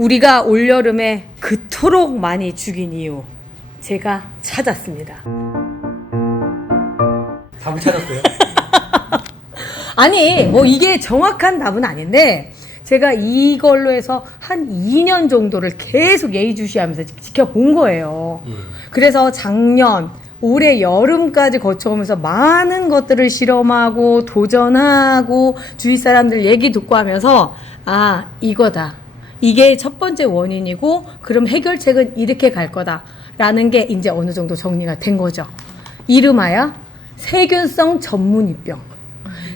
우리가 올여름에 그토록 많이 죽인 이유 제가 찾았습니다. 답을 찾았어요? 아니 뭐 이게 정확한 답은 아닌데 제가 이걸로 해서 한 2년 정도를 계속 예의주시하면서 지켜본 거예요. 그래서 작년 올해 여름까지 거쳐오면서 많은 것들을 실험하고 도전하고 주위 사람들 얘기 듣고 하면서 아 이거다. 이게 첫 번째 원인이고 그럼 해결책은 이렇게 갈 거다 라는 게 이제 어느 정도 정리가 된 거죠. 이름하여 세균성 전문이병.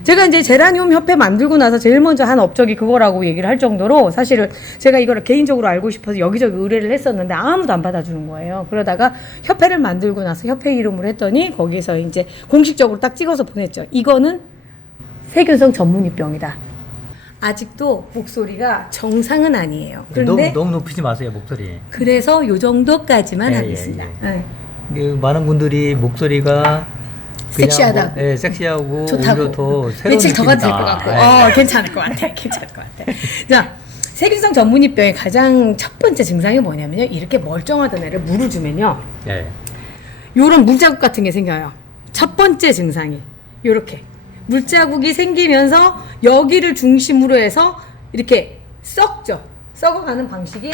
제가 이제 제라늄 협회 만들고 나서 제일 먼저 한 업적이 그거라고 얘기를 할 정도로 사실은 제가 이거를 개인적으로 알고 싶어서 여기저기 의뢰를 했었는데 아무도 안 받아주는 거예요. 그러다가 협회를 만들고 나서 협회 이름으로 했더니 거기서 이제 공식적으로 딱 찍어서 보냈죠. 이거는 세균성 전문이병이다. 아직도 목소리가 정상은 아니에요. 그런데 너무 높이지 마세요, 목소리. 그래서 요 정도까지만 예, 하겠습니다. 예, 많은 분들이 목소리가 그냥 섹시하다고. 뭐, 섹시하고 좋다고. 오히려 더 새로운 며칠 더 가도 될 것 느낌이다. 같고 괜찮을 것 같아. 괜찮을 것 같아. 자, 세균성 전문이병의 가장 첫 번째 증상이 뭐냐면요. 이렇게 멀쩡하던 애를 물을 주면요. 예. 요런 물자국 같은 게 생겨요. 첫 번째 증상이 요렇게 물자국이 생기면서 여기를 중심으로 해서 이렇게 썩죠. 썩어가는 방식이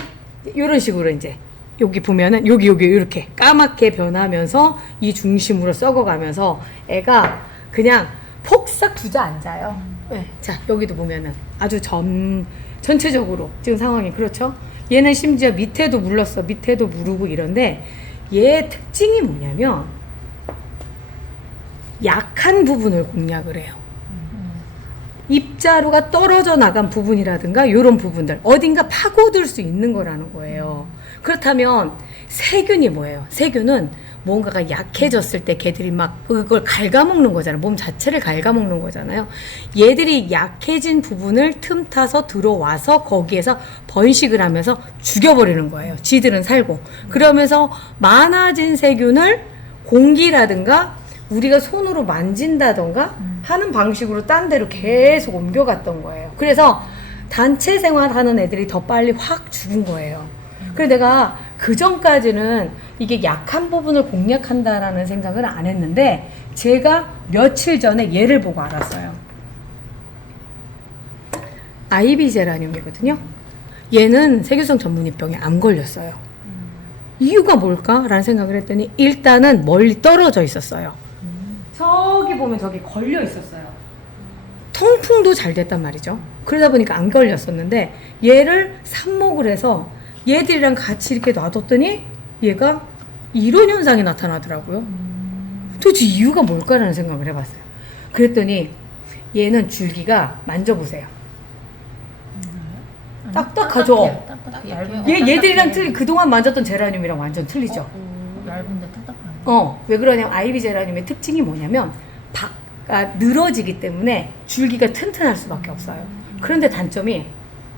요런 식으로 이제 여기 보면은 여기 이렇게 까맣게 변하면서 이 중심으로 썩어가면서 애가 그냥 폭삭 주저앉아요. 네. 자 여기도 보면은 아주 전체적으로 지금 상황이 그렇죠. 얘는 심지어 밑에도 물렀어. 밑에도 무르고 이런데 얘의 특징이 뭐냐면 약한 부분을 공략을 해요. 입자루가 떨어져 나간 부분이라든가 이런 부분들 어딘가 파고들 수 있는 거라는 거예요. 그렇다면 세균이 뭐예요? 세균은 뭔가가 약해졌을 때 걔들이 막 그걸 갉아먹는 거잖아요. 몸 자체를 갉아먹는 거잖아요. 얘들이 약해진 부분을 틈타서 들어와서 거기에서 번식을 하면서 죽여버리는 거예요. 지들은 살고. 그러면서 많아진 세균을 공기라든가 우리가 손으로 만진다던가 하는 방식으로 딴 데로 계속 옮겨갔던 거예요. 그래서 단체 생활하는 애들이 더 빨리 확 죽은 거예요. 그래서 내가 그 전까지는 이게 약한 부분을 공략한다라는 생각을 안 했는데 제가 며칠 전에 얘를 보고 알았어요. 아이비 제라늄이거든요. 얘는 세균성 전문이병에 안 걸렸어요. 이유가 뭘까라는 생각을 했더니 일단은 멀리 떨어져 있었어요. 저기 보면 저기 걸려 있었어요. 통풍도 잘 됐단 말이죠. 그러다 보니까 안 걸렸었는데 얘를 삽목을 해서 얘들이랑 같이 이렇게 놔뒀더니 얘가 이런 현상이 나타나더라고요. 도대체 이유가 뭘까라는 생각을 해봤어요. 그랬더니 얘는 줄기가 만져보세요. 딱딱하죠? 얘들이랑 그동안 만졌던 제라늄이랑 완전 틀리죠? 얇은데 딱딱한. 왜 그러냐면 아이비 제라늄의 특징이 뭐냐면 늘어지기 때문에 줄기가 튼튼할 수밖에 없어요. 그런데 단점이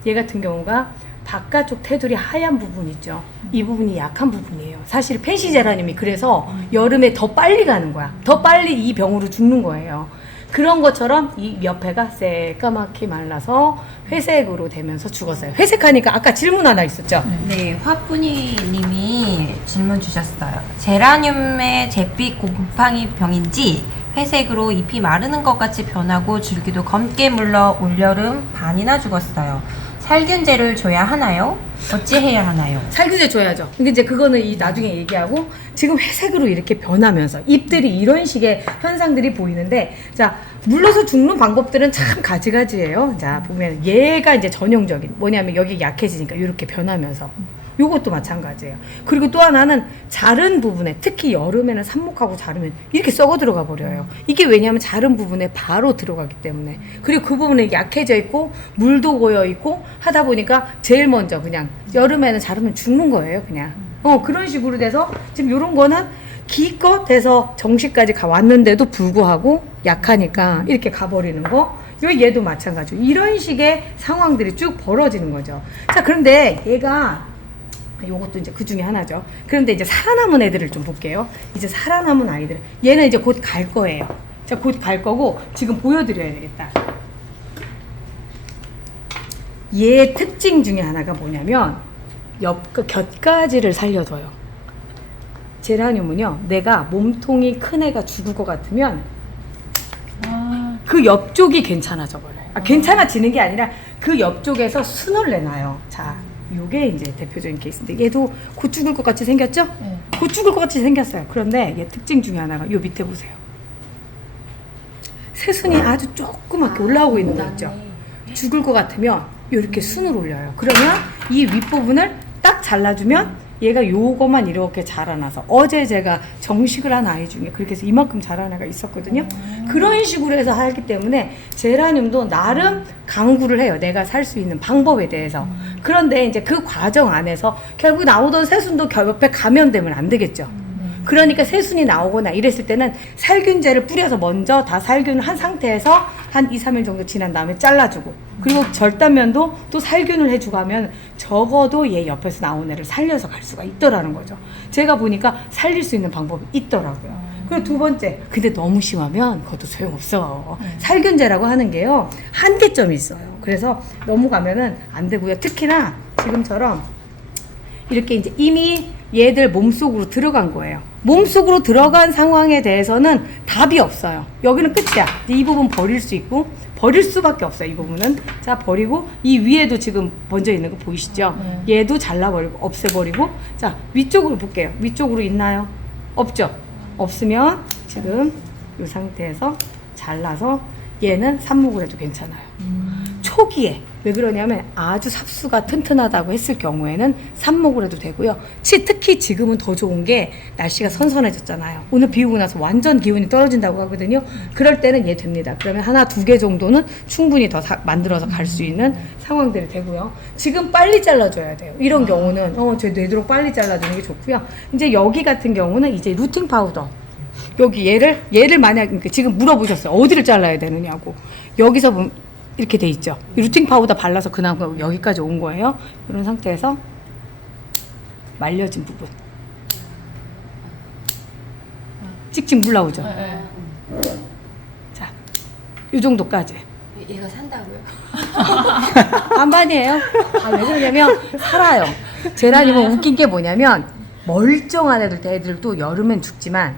얘 같은 경우가 바깥쪽 테두리 하얀 부분 있죠. 이 부분이 약한 부분이에요. 사실 펜시 제라늄이 그래서 여름에 더 빨리 가는 거야. 더 빨리 이 병으로 죽는 거예요. 그런 것처럼 이 옆에가 새까맣게 말라서 회색으로 되면서 죽었어요. 회색하니까 아까 질문 하나 있었죠? 네, 화분이 님이 질문 주셨어요. 제라늄의 잿빛 곰팡이 병인지 회색으로 ip이 마르는 것 같이 변하고 줄기도 검게 물러 올여름 반이나 죽었어요. 살균제를 줘야 하나요? 어찌해야 하나요? 살균제 줘야죠. 근데 이제 그거는 이 나중에 얘기하고 지금 회색으로 이렇게 변하면서 잎들이 이런 식의 현상들이 보이는데 자 물러서 죽는 방법들은 참 가지가지예요. 자 보면 얘가 이제 전형적인 뭐냐면 여기 약해지니까 이렇게 변하면서 요것도 마찬가지예요. 그리고 또 하나는 자른 부분에 특히 여름에는 삽목하고 자르면 이렇게 썩어 들어가 버려요. 이게 왜냐하면 자른 부분에 바로 들어가기 때문에. 그리고 그 부분에 약해져 있고 물도 고여 있고 하다 보니까 제일 먼저 그냥 여름에는 자르면 죽는 거예요. 그냥 그런 식으로 돼서 지금 요런 거는 기껏 해서 정시까지 왔는데도 불구하고 약하니까 이렇게 가버리는 거. 얘도 마찬가지로 이런 식의 상황들이 쭉 벌어지는 거죠. 자 그런데 얘가 요것도 이제 그 중에 하나죠. 그런데 이제 살아남은 애들을 좀 볼게요. 이제 살아남은 아이들. 얘는 이제 곧 갈 거예요. 자, 곧 갈 거고, 지금 보여드려야 되겠다. 얘의 특징 중에 하나가 뭐냐면 그 곁가지를 살려줘요. 제라늄은요, 내가 몸통이 큰 애가 죽을 것 같으면 그 옆쪽이 괜찮아져 버려요. 괜찮아지는 게 아니라 그 옆쪽에서 순을 내놔요. 자, 요게 이제 대표적인 케이스인데, 얘도 곧 죽을 것 같이 생겼죠? 네. 곧 죽을 것 같이 생겼어요. 그런데 얘 특징 중에 하나가 요 밑에 보세요. 새순이 아주 조그맣게 올라오고 있는 거 있죠? 죽을 것 같으면 이렇게 순을 올려요. 그러면 이 윗부분을 딱 잘라주면 얘가 요거만 이렇게 자라나서, 어제 제가 정식을 한 아이 중에 그렇게 해서 이만큼 자란 애가 있었거든요. 그런 식으로 해서 하기 때문에 제라늄도 나름 강구를 해요. 내가 살 수 있는 방법에 대해서. 그런데 이제 그 과정 안에서 결국 나오던 새순도 옆에 감염되면 안 되겠죠. 그러니까 새순이 나오거나 이랬을 때는 살균제를 뿌려서 먼저 다 살균을 한 상태에서 한 2, 3일 정도 지난 다음에 잘라주고, 그리고 절단면도 또 살균을 해주고 하면 적어도 얘 옆에서 나온 애를 살려서 갈 수가 있더라는 거죠. 제가 보니까 살릴 수 있는 방법이 있더라고요. 그리고 두 번째, 근데 너무 심하면 그것도 소용없어. 살균제라고 하는 게요, 한계점이 있어요. 그래서 너무 가면은 안 되고요. 특히나 지금처럼 이렇게 이제 이미 얘들 몸속으로 들어간 거예요. 몸속으로 들어간 상황에 대해서는 답이 없어요. 여기는 끝이야. 이제 이 부분 버릴 수 있고, 버릴 수밖에 없어요. 이 부분은. 자, 버리고, 이 위에도 지금 번져 있는 거 보이시죠? 얘도 잘라버리고 없애버리고. 자, 위쪽으로 볼게요. 위쪽으로 있나요? 없죠? 없으면 지금 이 상태에서 잘라서 얘는 삽목을 해도 괜찮아요. 초기에 왜 그러냐면 아주 삽수가 튼튼하다고 했을 경우에는 삽목을 해도 되고요. 특히 지금은 더 좋은 게 날씨가 선선해졌잖아요. 오늘 비 오고 나서 완전 기온이 떨어진다고 하거든요. 그럴 때는 얘 됩니다. 그러면 하나, 두 개 정도는 충분히 더 만들어서 갈 수 있는 상황들이 되고요. 지금 빨리 잘라줘야 돼요. 이런 경우는 제 되도록 빨리 잘라주는 게 좋고요. 이제 여기 같은 경우는 이제 루팅 파우더. 여기 얘를 만약 지금 물어보셨어요. 어디를 잘라야 되느냐고. 여기서 보면 이렇게 돼 있죠. 이 루팅 파우더 발라서 그나마 여기까지 온 거예요. 이런 상태에서 말려진 부분 찍찍 물 나오죠. 자, 이 정도까지. 얘가 산다고요? 반반이에요. 왜 그러냐면 살아요. 제라늄은 웃긴 게 뭐냐면 멀쩡한 애들도 여름엔 죽지만,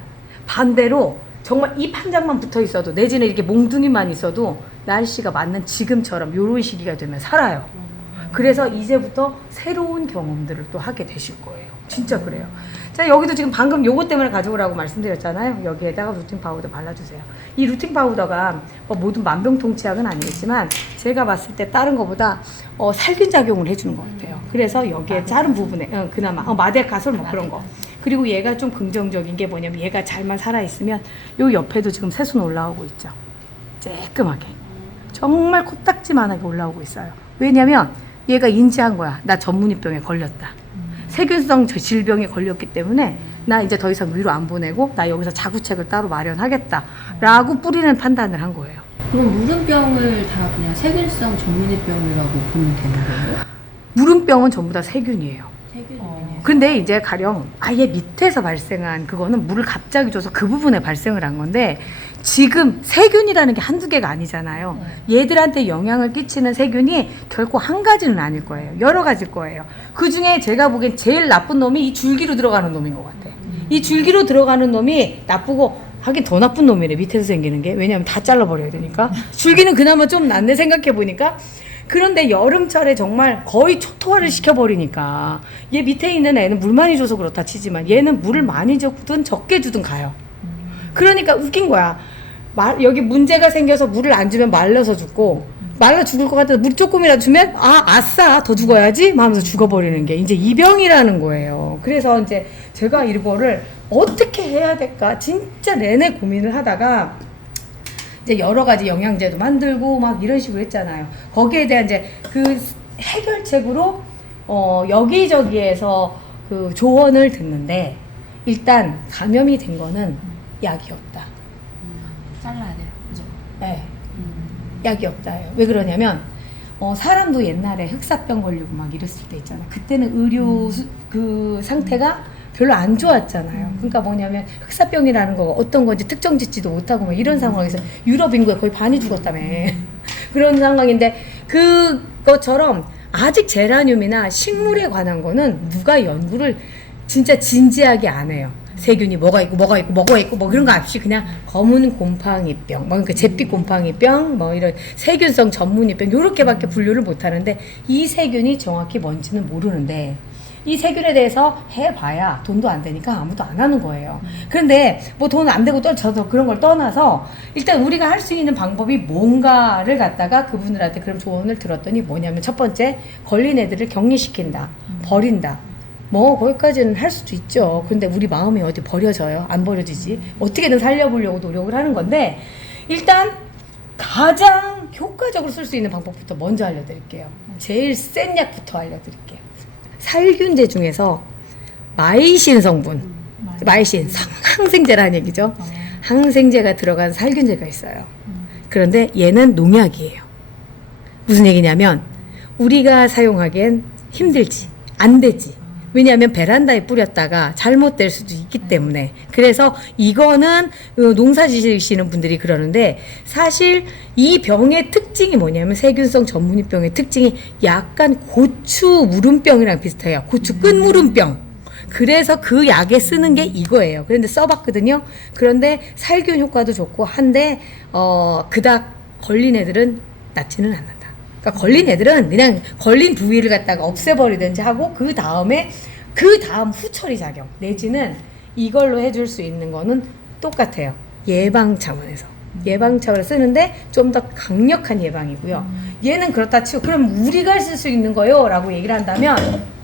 반대로 정말 잎 한 장만 붙어 있어도, 내지는 이렇게 몽둥이만 있어도 날씨가 맞는 지금처럼 요런 시기가 되면 살아요. 그래서 이제부터 새로운 경험들을 또 하게 되실 거예요. 진짜 그래요. 자, 여기도 지금 방금 요거 때문에 가져오라고 말씀드렸잖아요. 여기에다가 루팅 파우더 발라주세요. 이 루팅 파우더가 모든 만병통치약은 아니겠지만 제가 봤을 때 다른 거보다 살균 작용을 해주는 것 같아요. 그래서 여기에 자른 부분에 그나마 마대 가솔 뭐 그런 거. 그리고 얘가 좀 긍정적인 게 뭐냐면 얘가 잘만 살아있으면 요 옆에도 지금 새순 올라오고 있죠. 쬐끔하게. 정말 코딱지만하게 올라오고 있어요. 왜냐면 얘가 인지한 거야. 나 전문이병에 걸렸다. 세균성 질병에 걸렸기 때문에 나 이제 더 이상 위로 안 보내고 나 여기서 자구책을 따로 마련하겠다 라고 뿌리는 판단을 한 거예요. 그럼 무름병을 다 그냥 세균성 전문의병이라고 보면 되는 거예요? 무름병은 전부 다 세균이에요. 세균이네요. 근데 이제 가령 아예 밑에서 발생한 그거는 물을 갑자기 줘서 그 부분에 발생을 한 건데, 지금 세균이라는 게 한두 개가 아니잖아요. 얘들한테 영향을 끼치는 세균이 결코 한 가지는 아닐 거예요. 여러 가지일 거예요. 그 중에 제가 보기엔 제일 나쁜 놈이 이 줄기로 들어가는 놈인 것 같아요. 이 줄기로 들어가는 놈이 나쁘고, 하긴 더 나쁜 놈이래, 밑에서 생기는 게. 왜냐면 다 잘라버려야 되니까. 줄기는 그나마 좀 낫네 생각해보니까. 그런데 여름철에 정말 거의 초토화를 시켜버리니까 얘 밑에 있는 애는 물 많이 줘서 그렇다 치지만 얘는 물을 많이 주든 적게 주든 가요. 그러니까 웃긴 거야. 여기 문제가 생겨서 물을 안 주면 말라서 죽고, 말라 죽을 것 같아서 물 조금이라도 주면 아싸 더 죽어야지 하면서 죽어버리는 게 이제 이 병이라는 거예요. 그래서 이제 제가 이거를 어떻게 해야 될까 진짜 내내 고민을 하다가 이제 여러 가지 영양제도 만들고 막 이런 식으로 했잖아요. 거기에 대한 이제 그 해결책으로 여기저기에서 그 조언을 듣는데, 일단 감염이 된 거는 약이 없다. 잘라야 돼요. 그죠? 네. 약이 없다예요. 왜 그러냐면 사람도 옛날에 흑사병 걸리고 막 이랬을 때 있잖아요. 그때는 의료 그 상태가 별로 안 좋았잖아요. 그러니까 뭐냐면 흑사병이라는 거가 어떤 건지 특정 짓지도 못하고 막 이런 상황에서 유럽 인구의 거의 반이 죽었다며. 그런 상황인데 그 것처럼 아직 제라늄이나 식물에 관한 거는 누가 연구를 진짜 진지하게 안 해요. 세균이 뭐가 있고 뭐 그런 거 없이 그냥 검은 곰팡이병, 뭐 그러니까 잿빛 곰팡이병, 뭐 이런 세균성 전문이병 요렇게밖에 분류를 못 하는데 이 세균이 정확히 뭔지는 모르는데 이 세균에 대해서 해봐야 돈도 안 되니까 아무도 안 하는 거예요. 그런데 뭐 돈 안 되고 저도 그런 걸 떠나서 일단 우리가 할 수 있는 방법이 뭔가를 갖다가 그분들한테 그런 조언을 들었더니 뭐냐면 첫 번째, 걸린 애들을 격리시킨다, 버린다. 뭐 거기까지는 할 수도 있죠. 근데 우리 마음이 어디 버려져요? 안 버려지지. 어떻게든 살려보려고 노력을 하는 건데 일단 가장 효과적으로 쓸 수 있는 방법부터 먼저 알려드릴게요. 제일 센 약부터 알려드릴게요. 살균제 중에서 마이신 성분, 마이신 항생제라는 얘기죠. 항생제가 들어간 살균제가 있어요. 그런데 얘는 농약이에요. 무슨 얘기냐면 우리가 사용하기엔 힘들지, 안 되지. 왜냐하면 베란다에 뿌렸다가 잘못될 수도 있기 때문에. 그래서 이거는 농사 지시는 분들이 그러는데 사실 이 병의 특징이 뭐냐면 세균성 전문이병의 특징이 약간 고추 무름병이랑 비슷해요. 고추 끝무름병. 그래서 그 약에 쓰는 게 이거예요. 그런데 써봤거든요. 그런데 살균 효과도 좋고 한데 그닥 걸린 애들은 낫지는 않는다. 그러니까 걸린 애들은 그냥 걸린 부위를 갖다가 없애버리든지 하고 그 다음 후처리 작용 내지는 이걸로 해줄 수 있는 거는 똑같아요. 예방 차원에서 쓰는데 좀 더 강력한 예방이고요. 얘는 그렇다 치고 그럼 우리가 쓸 수 있는 거요? 라고 얘기를 한다면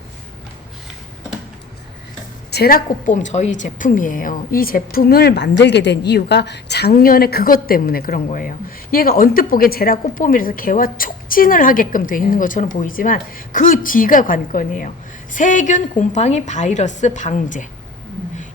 제라꽃봄 저희 제품이에요. 이 제품을 만들게 된 이유가 작년에 그것 때문에 그런 거예요. 얘가 언뜻 보기엔 제라꽃봄이라서 개와 촉진을 하게끔 돼 있는 것처럼 보이지만 그 뒤가 관건이에요. 세균, 곰팡이, 바이러스 방제.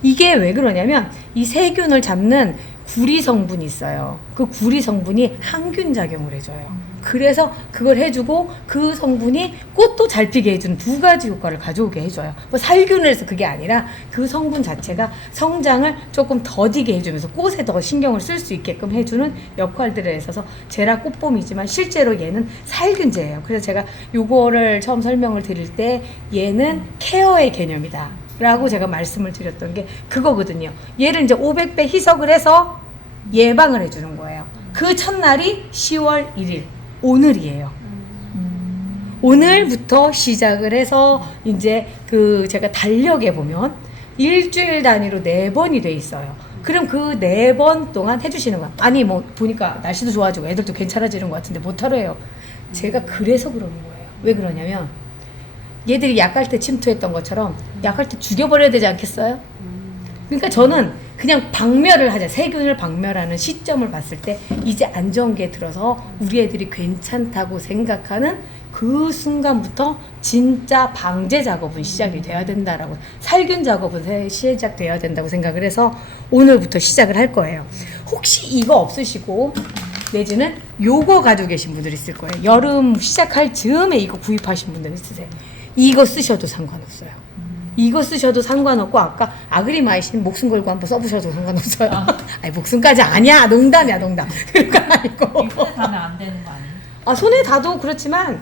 이게 왜 그러냐면 이 세균을 잡는 구리 성분이 있어요. 그 구리 성분이 항균 작용을 해줘요. 그래서 그걸 해주고 그 성분이 꽃도 잘 피게 해주는 두 가지 효과를 가져오게 해줘요. 뭐 살균을 해서 그게 아니라 그 성분 자체가 성장을 조금 더디게 해주면서 꽃에 더 신경을 쓸 수 있게끔 해주는 역할들에 있어서 제라 꽃봄이지만 실제로 얘는 살균제예요. 그래서 제가 요거를 처음 설명을 드릴 때 얘는 케어의 개념이다 라고 제가 말씀을 드렸던 게 그거거든요. 얘를 이제 500배 희석을 해서 예방을 해주는 거예요. 그 첫날이 10월 1일 오늘이에요. 오늘부터 시작을 해서 이제 그 제가 달력에 보면 일주일 단위로 4번이 돼 있어요. 그럼 그 4번 동안 해주시는 거야. 아니 뭐 보니까 날씨도 좋아지고 애들도 괜찮아지는 것 같은데 못하래요. 제가 그래서 그러는 거예요. 왜 그러냐면 얘들이 약할 때 침투했던 것처럼 약할 때 죽여버려야 되지 않겠어요? 그러니까 저는 그냥 박멸을 하자. 세균을 박멸하는 시점을 봤을 때 이제 안정기에 들어서 우리 애들이 괜찮다고 생각하는 그 순간부터 진짜 방제 작업은 시작이 돼야 된다라고, 살균 작업은 시작돼야 된다고 생각을 해서 오늘부터 시작을 할 거예요. 혹시 이거 없으시고 내지는 요거 가지고 계신 분들 있을 거예요. 여름 시작할 즈음에 이거 구입하신 분들 있으세요. 이거 쓰셔도 상관없어요. 이거 쓰셔도 상관없고 아까 아그리마이신 목숨 걸고 한번 써보셔도 상관없어요. 아니 목숨까지 아니야. 농담이야 농담. 그런 거 아니고. 손에 닿으면 안 되는 거 아니에요? 손에 닿아도 그렇지만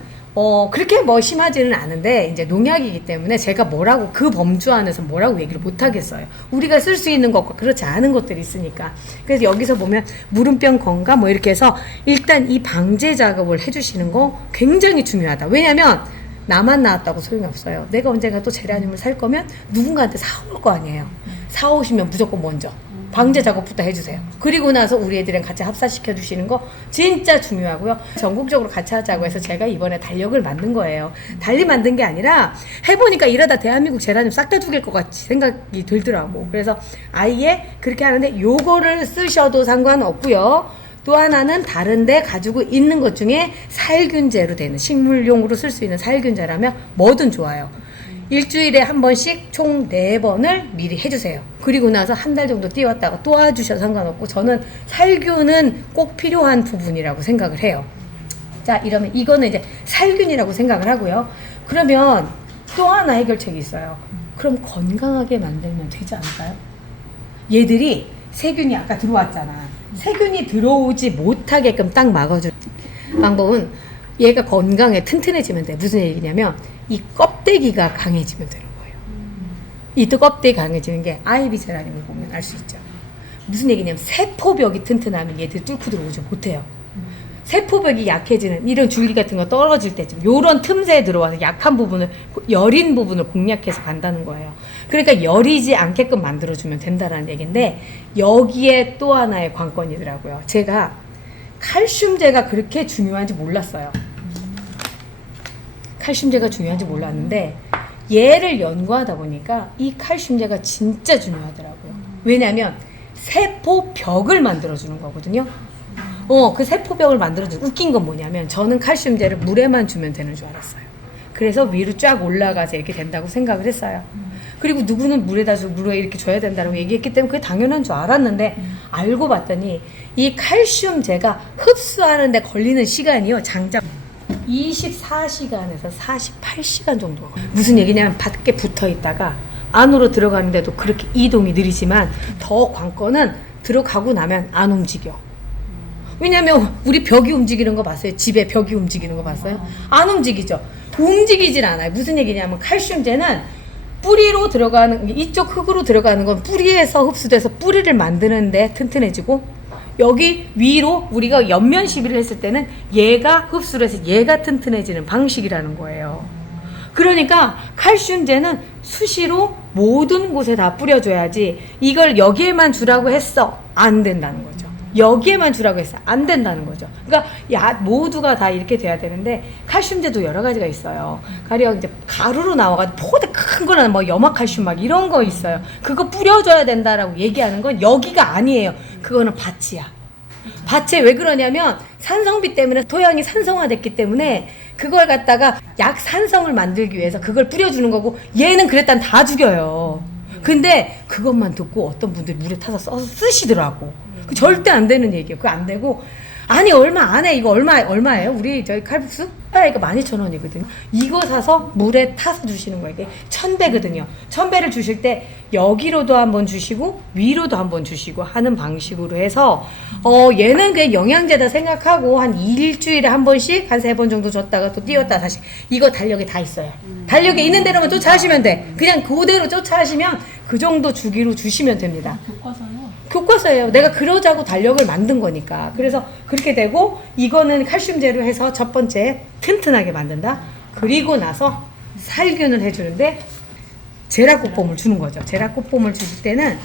그렇게 뭐 심하지는 않은데 이제 농약이기 때문에 제가 뭐라고 그 범주 안에서 뭐라고 얘기를 못 하겠어요. 우리가 쓸 수 있는 것과 그렇지 않은 것들이 있으니까. 그래서 여기서 보면 무름병 건강 뭐 이렇게 해서 일단 이 방제 작업을 해주시는 거 굉장히 중요하다. 왜냐면 나만 나왔다고 소용이 없어요. 내가 언젠가 또 제라늄을 살 거면 누군가한테 사올 거 아니에요. 사오시면 무조건 먼저 방제 작업부터 해주세요. 그리고 나서 우리 애들이랑 같이 합사시켜 주시는 거 진짜 중요하고요. 전국적으로 같이 하자고 해서 제가 이번에 달력을 만든 거예요. 달리 만든 게 아니라 해보니까 이러다 대한민국 제라늄 싹 다 죽일 것 같이 생각이 들더라고. 그래서 아예 그렇게 하는데 요거를 쓰셔도 상관없고요. 또 하나는 다른데 가지고 있는 것 중에 살균제로 되는 식물용으로 쓸 수 있는 살균제라면 뭐든 좋아요. 일주일에 한 번씩 총 4번을 미리 해주세요. 그리고 나서 한 달 정도 띄웠다가 또 와주셔도 상관없고 저는 살균은 꼭 필요한 부분이라고 생각을 해요. 자, 이러면 이거는 이제 살균이라고 생각을 하고요. 그러면 또 하나 해결책이 있어요. 그럼 건강하게 만들면 되지 않을까요? 얘들이 세균이 아까 들어왔잖아. 세균이 들어오지 못하게끔 딱 막아주는 방법은 얘가 건강해 튼튼해지면 돼. 무슨 얘기냐면 이 껍데기가 강해지면 되는 거예요. 이 또 껍데기 강해지는 게 아이비 제라늄을 보면 알 수 있죠. 무슨 얘기냐면 세포벽이 튼튼하면 얘들 뚫고 들어오지 못해요. 세포벽이 약해지는 이런 줄기 같은 거 떨어질 때쯤 요런 틈새에 들어와서 약한 부분을 여린 부분을 공략해서 간다는 거예요. 그러니까 여리지 않게끔 만들어주면 된다라는 얘기인데 여기에 또 하나의 관건이더라고요. 제가 칼슘제가 그렇게 중요한지 몰랐어요. 칼슘제가 중요한지 몰랐는데 얘를 연구하다 보니까 이 칼슘제가 진짜 중요하더라고요. 왜냐하면 세포벽을 만들어주는 거거든요. 그 세포벽을 만들어주는 웃긴 건 뭐냐면 저는 칼슘제를 물에만 주면 되는 줄 알았어요. 그래서 위로 쫙 올라가서 이렇게 된다고 생각을 했어요. 그리고 누구는 물에 이렇게 줘야 된다고 얘기했기 때문에 그게 당연한 줄 알았는데 알고 봤더니 이 칼슘제가 흡수하는 데 걸리는 시간이요. 장작 24시간에서 48시간 정도. 무슨 얘기냐면 밖에 붙어 있다가 안으로 들어가는데도 그렇게 이동이 느리지만 더 관건은 들어가고 나면 안 움직여. 왜냐면 우리 벽이 움직이는 거 봤어요? 집에 벽이 움직이는 거 봤어요? 안 움직이죠. 움직이질 않아요. 무슨 얘기냐면 칼슘제는 뿌리로 들어가는 이쪽 흙으로 들어가는 건 뿌리에서 흡수돼서 뿌리를 만드는데 튼튼해지고 여기 위로 우리가 옆면 시비를 했을 때는 얘가 흡수를 해서 얘가 튼튼해지는 방식이라는 거예요. 그러니까 칼슘제는 수시로 모든 곳에 다 뿌려줘야지 이걸 여기에만 주라고 했어 안 된다는 거죠. 여기에만 주라고 했어 안 된다는 거죠. 그러니까 모두가 다 이렇게 돼야 되는데 칼슘제도 여러 가지가 있어요. 가령 이제 가루로 나와가지고 포대 큰 거는 뭐 염화칼슘 막 이런 거 있어요. 그거 뿌려줘야 된다라고 얘기하는 건 여기가 아니에요. 그거는 밭이야. 밭에 왜 그러냐면 산성비 때문에 토양이 산성화됐기 때문에 그걸 갖다가 약산성을 만들기 위해서 그걸 뿌려주는 거고 얘는 그랬다면 다 죽여요. 근데 그것만 듣고 어떤 분들이 물에 타서 써서 쓰시더라고. 그 절대 안 되는 얘기예요. 그거 안 되고 아니 얼마 안 해. 이거 얼마예요? 우리 저희 칼국수? 이거 12,000원이거든요. 이거 사서 물에 타서 주시는 거예요. 이게 1,000배거든요. 1,000배를 주실 때 여기로도 한번 주시고 위로도 한번 주시고 하는 방식으로 해서 얘는 그냥 영양제다 생각하고 한 일주일에 한 번씩 한 3번 정도 줬다가 또 띄웠다 다시 이거 달력에 다 있어요. 달력에 있는 대로만 쫓아하시면 돼. 그냥 그대로 쫓아하시면 그 정도 주기로 주시면 됩니다. 교과서예요. 내가 그러자고 달력을 만든 거니까. 그래서 그렇게 되고 이거는 칼슘제로 해서 첫 번째 튼튼하게 만든다. 그리고 나서 살균을 해주는데 제라꽃봄을 주는 거죠. 제라꽃봄을 주실 때는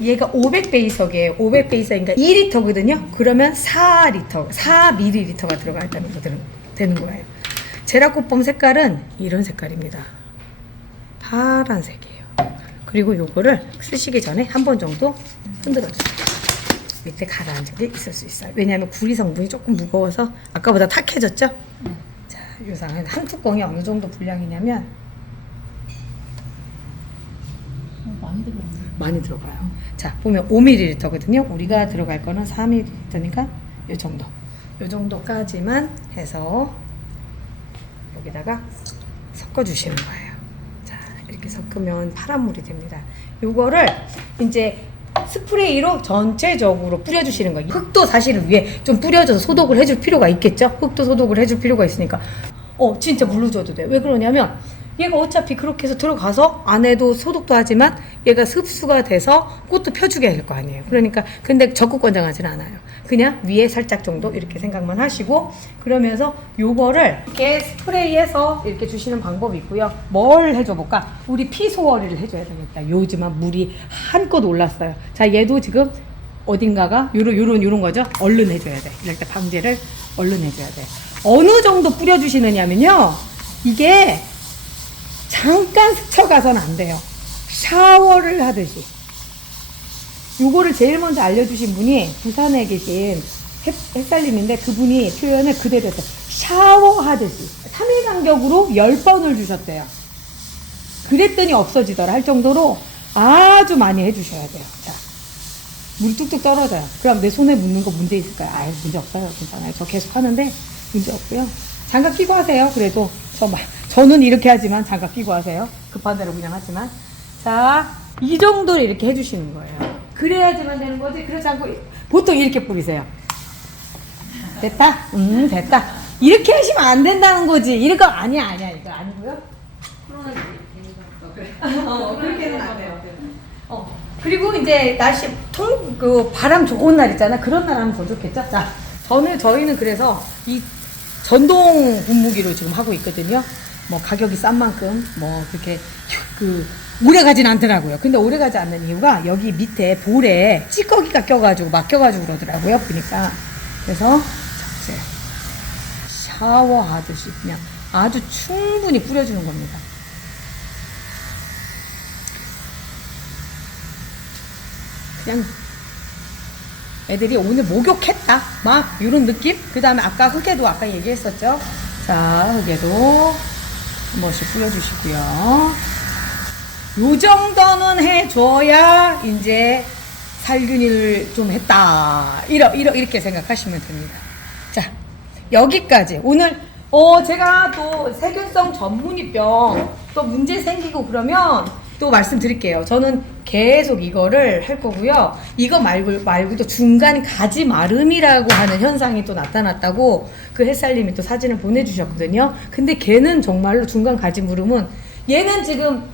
얘가 500베이석이에요. 500베이석이니까 2리터거든요. 그러면 4ml가 들어가 있다는 거 되는 거예요. 제라꽃봄 색깔은 이런 색깔입니다. 파란색이에요. 그리고 요거를 쓰시기 전에 한 번 정도 흔들어주세요. 밑에 가라앉은 게 있을 수 있어요. 왜냐하면 구리 성분이 조금 무거워서 아까보다 탁해졌죠? 자, 요 상황에 한 뚜껑이 어느 정도 분량이냐면 많이 들어가요. 자, 보면 5ml거든요. 우리가 들어갈 거는 4ml니까 요 정도. 요 정도까지만 해서 여기다가 섞어주시는 거예요. 이렇게 섞으면 파란 물이 됩니다. 요거를 이제 스프레이로 전체적으로 뿌려주시는 거예요. 흙도 사실은 위에 좀 뿌려줘서 소독을 해줄 필요가 있겠죠? 흙도 소독을 해줄 필요가 있으니까 진짜 물로 줘도 돼요. 왜 그러냐면 얘가 어차피 그렇게 해서 들어가서 안에도 소독도 하지만 얘가 흡수가 돼서 꽃도 펴주게 할 거 아니에요. 그러니까 근데 적극 권장하지는 않아요. 그냥 위에 살짝 정도 이렇게 생각만 하시고 그러면서 요거를 이렇게 스프레이해서 이렇게 주시는 방법이 있고요. 뭘 해줘 볼까? 우리 피소어리를 해줘야 되겠다. 요즘은 물이 한껏 올랐어요. 자, 얘도 지금 어딘가가 요런 거죠. 얼른 해줘야 돼. 이럴 때 방제를 얼른 해줘야 돼. 어느 정도 뿌려주시느냐면요. 이게 잠깐 스쳐가서는 안 돼요. 샤워를 하듯이. 요거를 제일 먼저 알려주신 분이 부산에 계신 햇살님인데 그분이 표현을 그대로 했어요. 샤워하듯이 3일 간격으로 10번을 주셨대요. 그랬더니 없어지더라 할 정도로 아주 많이 해주셔야 돼요. 자, 물 뚝뚝 떨어져요. 그럼 내 손에 묻는 거 문제 있을까요? 문제 없어요. 괜찮아요. 저 계속 하는데 문제 없고요. 장갑 끼고 하세요. 그래도 저는 이렇게 하지만 장갑 끼고 하세요. 급한 대로 그냥 하지만. 자, 이 정도를 이렇게 해주시는 거예요. 그래야지만 되는 거지. 그렇지 않고 보통 이렇게 뿌리세요. 됐다? 됐다. 이렇게 하시면 안 된다는 거지. 이거 아니야. 이거 아니고요. 그렇게는 안 돼요. 그리고 이제 날씨 그 바람 좋은 날 있잖아. 그런 날 하면 더 좋겠죠? 자, 저희는 그래서 이 전동 분무기로 지금 하고 있거든요. 뭐 가격이 싼 만큼 뭐 그렇게 오래 가진 않더라고요. 근데 오래 가지 않는 이유가 여기 밑에 볼에 찌꺼기가 껴가지고 막혀가지고 그러더라고요. 보니까. 그래서 이제 샤워하듯이 그냥 아주 충분히 뿌려주는 겁니다. 그냥 애들이 오늘 목욕했다 막 이런 느낌. 그 다음에 아까 흙에도 아까 얘기했었죠. 자, 흙에도 한 번씩 뿌려주시고요. 요 정도는 해줘야 이제 살균을 좀 했다 이렇게 생각하시면 됩니다. 자, 여기까지 오늘 제가 또 세균성 전문의병 또 문제 생기고 그러면 또 말씀드릴게요. 저는 계속 이거를 할 거고요. 이거 말고도 중간 가지 마름이라고 하는 현상이 또 나타났다고 그 햇살님이 또 사진을 보내주셨거든요. 근데 걔는 정말로 중간 가지 마름은 얘는 지금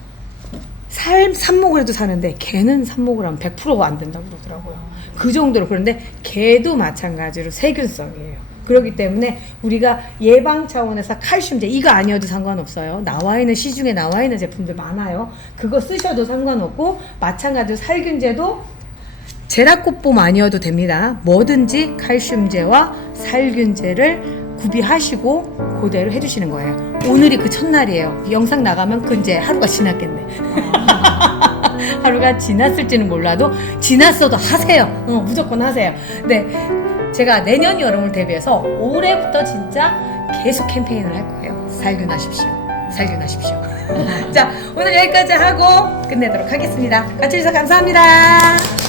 삽목을 해도 사는데 걔는 삽목을 하면 100%가 안 된다고 그러더라고요. 그 정도로. 그런데 걔도 마찬가지로 세균성이에요. 그렇기 때문에 우리가 예방 차원에서 칼슘제 이거 아니어도 상관없어요. 시중에 나와 있는 제품들 많아요. 그거 쓰셔도 상관없고 마찬가지로 살균제도 제라꽃봄 아니어도 됩니다. 뭐든지 칼슘제와 살균제를 구비하시고 그대로 해주시는 거예요. 오늘이 그 첫날이에요. 영상 나가면 그 이제 하루가 지났겠네. 하루가 지났을지는 몰라도 지났어도 하세요. 무조건 하세요. 네. 제가 내년 여름을 대비해서 올해부터 진짜 계속 캠페인을 할 거예요. 살균하십시오. 자, 오늘 여기까지 하고 끝내도록 하겠습니다. 같이 해주셔서 감사합니다.